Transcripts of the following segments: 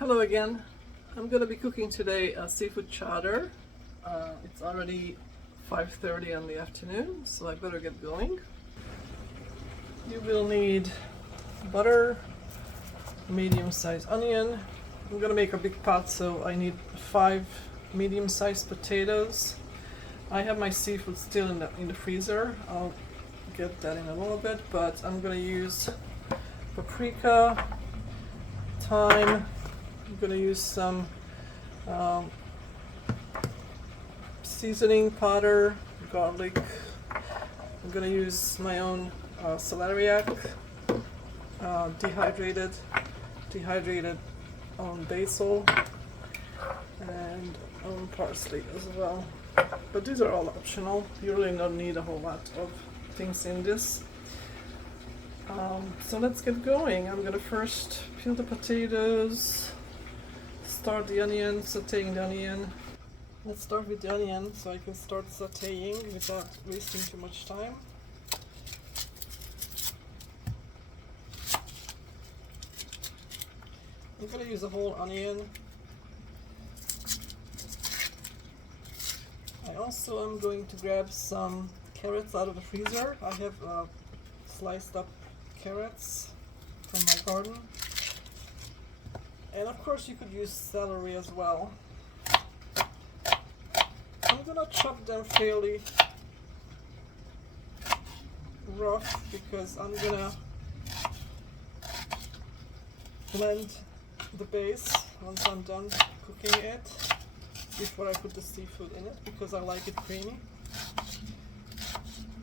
Hello again. I'm gonna be cooking today a seafood chowder. It's already 5:30 in the afternoon, so I better get going. You will need butter, medium-sized onion. I'm gonna make a big pot, so I need 5 medium-sized potatoes. I have my seafood still in the freezer. I'll get that in a little bit, but I'm gonna use paprika, thyme. I'm gonna use some seasoning powder, garlic. I'm gonna use my own celeriac, dehydrated basil, and parsley as well. But these are all optional. You really don't need a whole lot of things in this. So let's get going. I'm gonna first peel the potatoes, start the onion, sauteing the onion. Let's start with the onion so I can start sauteing without wasting too much time. I'm gonna use a whole onion. I also am going to grab some carrots out of the freezer. I have sliced up carrots from my garden. And of course you could use celery as well. I'm gonna chop them fairly rough because I'm gonna blend the base once I'm done cooking it before I put the seafood in it because I like it creamy.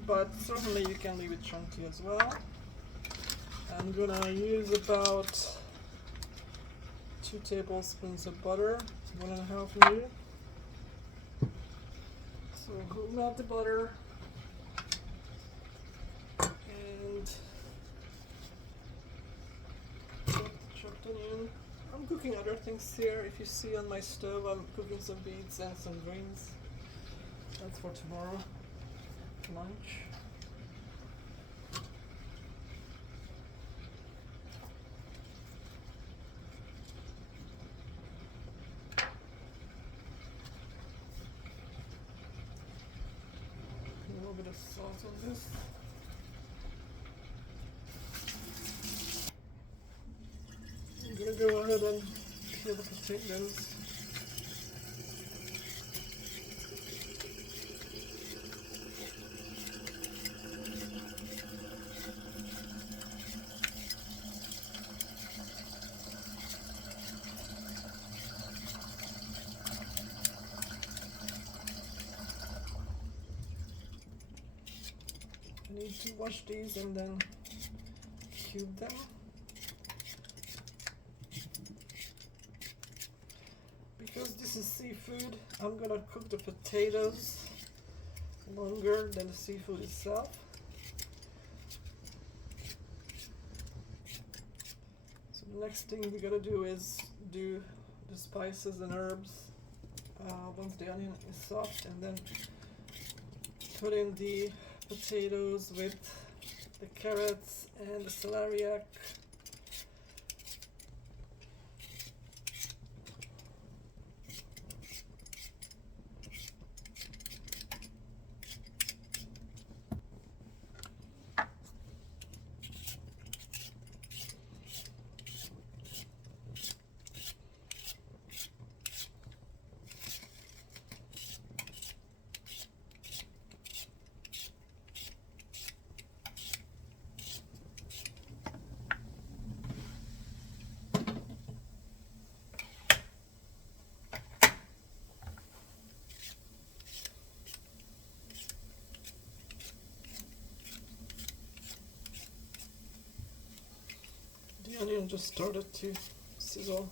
But certainly you can leave it chunky as well. I'm gonna use about 2 tablespoons of butter, 1.5 maybe. So we'll melt the butter and chopped onion. I'm cooking other things here. If you see on my stove, I'm cooking some beets and some greens. That's for tomorrow lunch. A little bit of salt on this. I'm gonna go ahead and peel the potatoes. I need to wash these and then cube them. Because this is seafood, I'm gonna cook the potatoes longer than the seafood itself. So the next thing we're gonna do is do the spices and herbs once the onion is soft, and then put in the potatoes with the carrots and the celeriac. The onion just started to sizzle.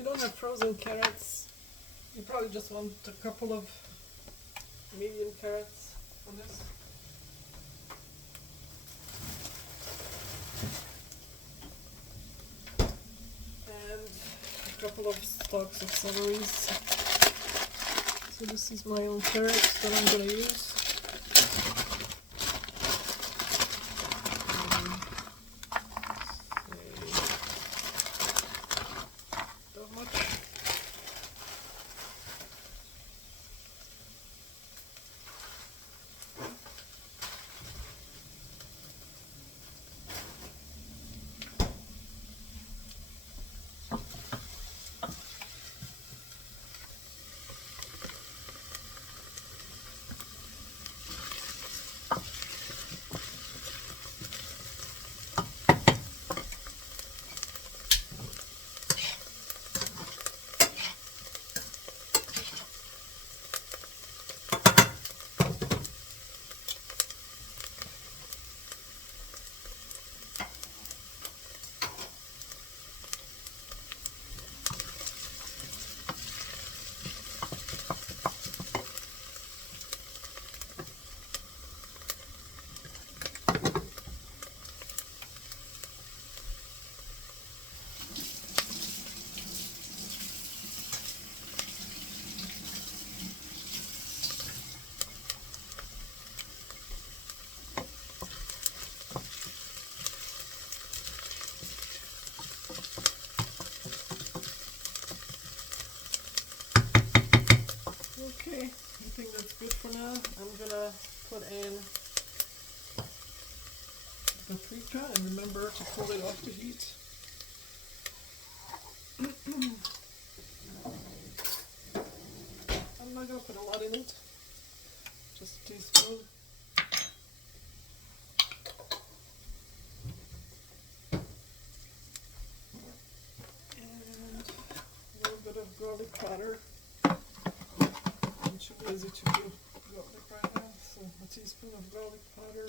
you don't have frozen carrots, you probably just want a couple of medium carrots on this. And a couple of stalks of celeries. So this is my own carrots that I'm going to use. Don't much. Okay, I think that's good for now. I'm gonna put in paprika and remember to pull it off the heat. I'm not gonna put a lot in it, just a teaspoon. And a little bit of garlic powder. I'm too busy to do garlic right now, so a teaspoon of garlic powder.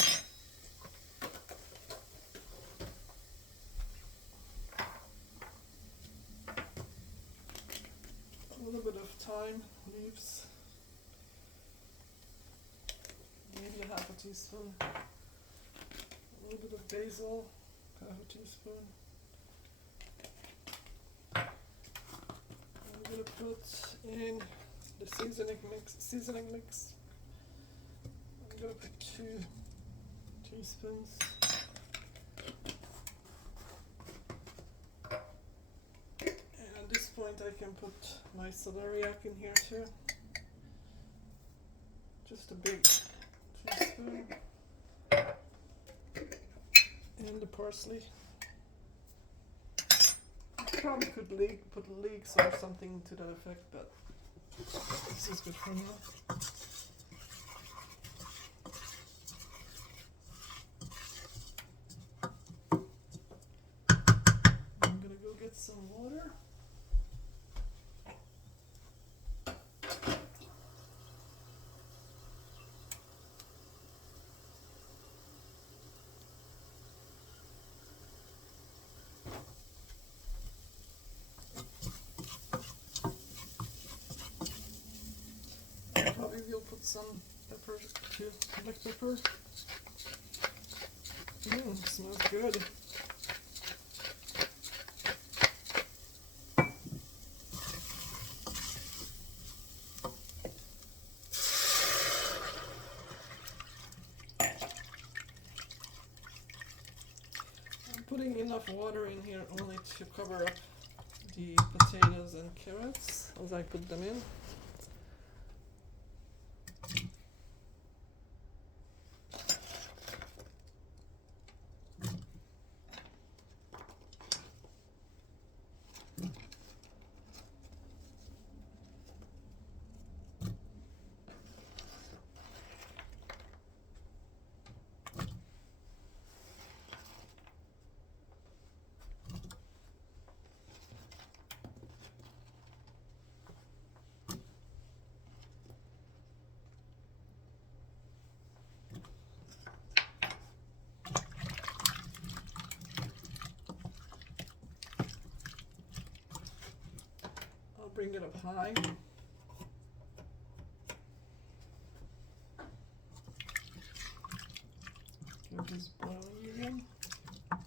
A little bit of thyme leaves. Maybe a half a teaspoon. A little bit of basil, half a teaspoon. I'm gonna put in the seasoning mix. I'm gonna put 2 teaspoons. And at this point I can put my celeriac in here too. Just a big teaspoon. And the parsley. Probably could put leeks or something to that effect, but this is good for now. I'm gonna go get some water. Probably we'll put some pepper too, black pepper. Smells good. I'm putting enough water in here only to cover up the potatoes and carrots as I put them in. bring it up high. Give this boiling again. I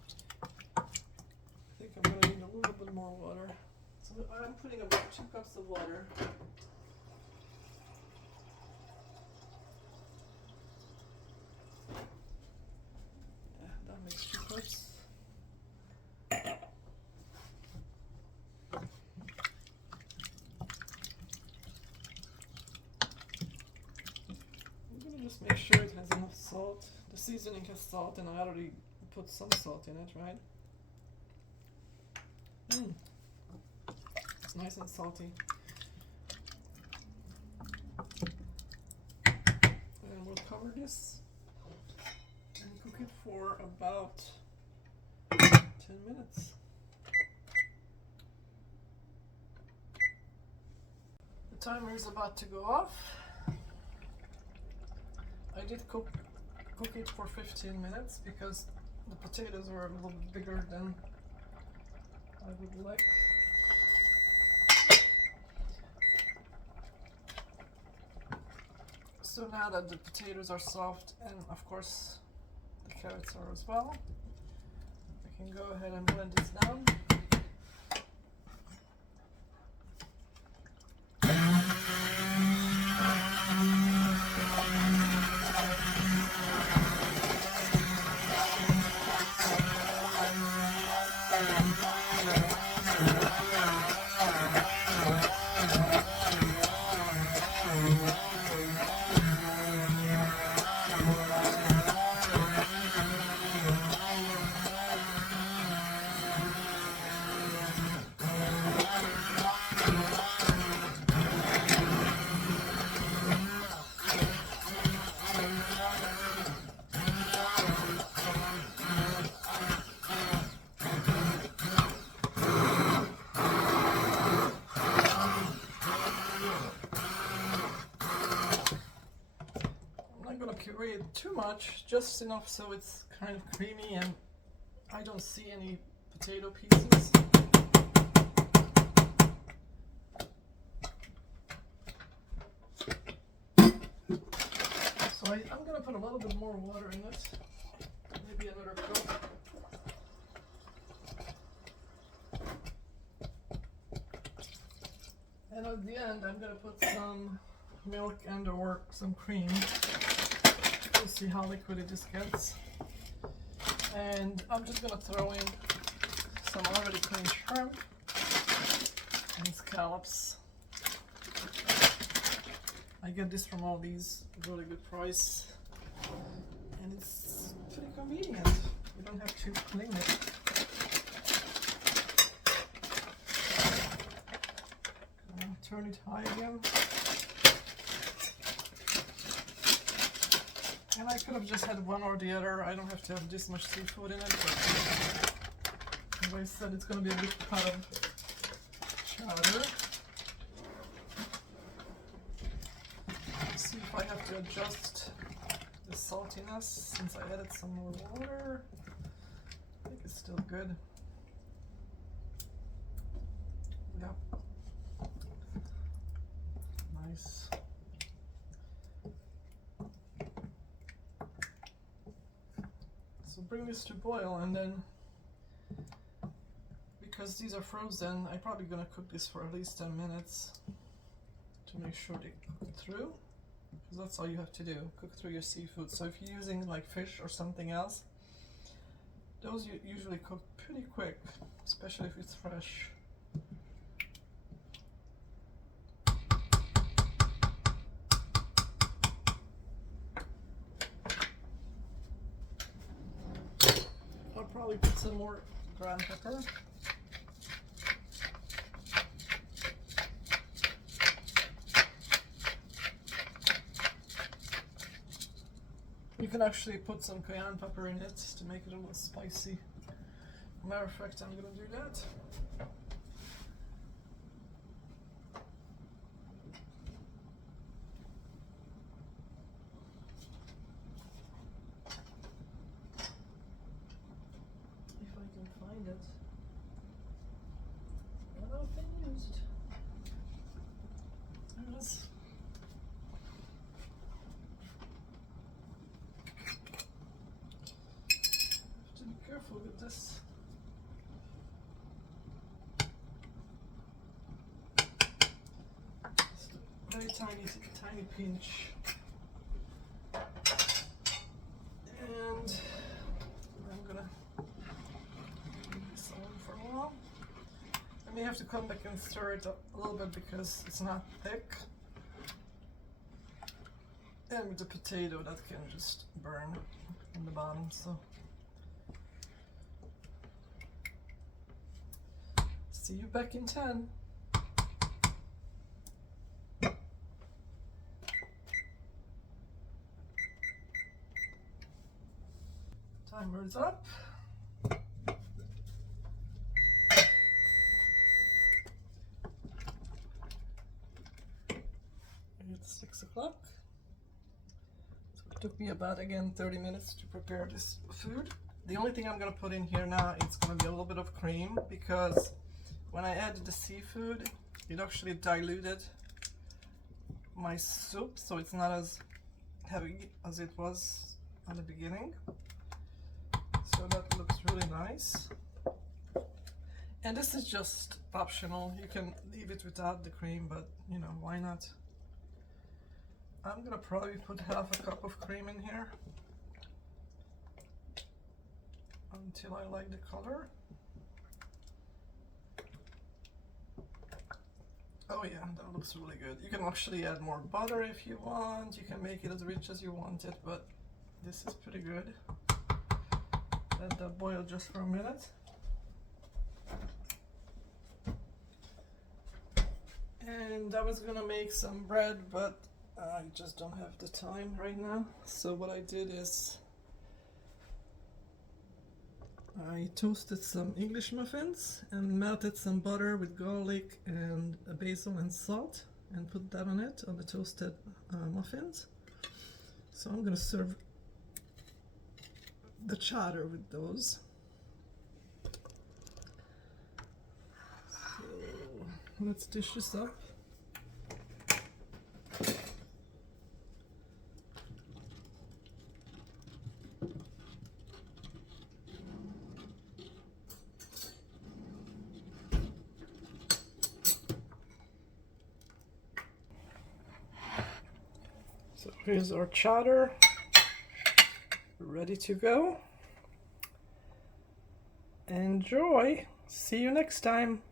think I'm going to need a little bit more water. So I'm putting about 2 cups of water. Yeah, that makes 2 cups. Just make sure it has enough salt. The seasoning has salt, and I already put some salt in it, right? It's nice and salty. And we'll cover this and cook it for about 10 minutes. The timer is about to go off. I did cook it for 15 minutes because the potatoes were a little bit bigger than I would like. So now that the potatoes are soft, and of course the carrots are as well, I can go ahead and blend this down. Puree it too much, just enough so it's kind of creamy and I don't see any potato pieces. So I'm going to put a little bit more water in it, maybe another cup. And at the end I'm going to put some milk and or some cream. We'll see how liquidy this gets. And I'm just gonna throw in some already cleaned shrimp and scallops. I get this from Aldi's, really good price. And it's pretty convenient. You don't have to clean it. Turn it high again. And I could have just had one or the other. I don't have to have this much seafood in it, but as I said, it's going to be a big pot of chowder. Let's see if I have to adjust the saltiness since I added some more water. I think it's still good. Yep. Nice. So bring this to boil, and then because these are frozen, I'm probably gonna cook this for at least 10 minutes to make sure they cook through, because that's all you have to do, cook through your seafood. So if you're using like fish or something else, those usually cook pretty quick, especially if it's fresh. I'll probably put some more ground pepper. You can actually put some cayenne pepper in it to make it a little spicy. Matter of fact, I'm gonna do that. If I can find it. Not often used. tiny, tiny pinch. And I'm gonna leave this on for a while. I may have to come back and stir it up a little bit because it's not thick. And with the potato, that can just burn in the bottom, so. See you back in 10. Timer's up. It's 6 o'clock. So it took me about, again, 30 minutes to prepare this food. The only thing I'm gonna put in here now, it's gonna be a little bit of cream, because when I added the seafood, it actually diluted my soup, so it's not as heavy as it was at the beginning. So that looks really nice. And this is just optional. You can leave it without the cream, but you know, why not? I'm gonna probably put half a cup of cream in here until I like the color. Oh yeah, that looks really good. You can actually add more butter if you want. You can make it as rich as you want it, but this is pretty good. Let that boil just for a minute. And I was gonna make some bread, but I just don't have the time right now. So what I did is I toasted some English muffins and melted some butter with garlic and basil and salt and put that on it, on the toasted muffins. So I'm gonna serve the chowder with those. So let's dish this up. So here's our chowder, ready to go. Enjoy! See you next time!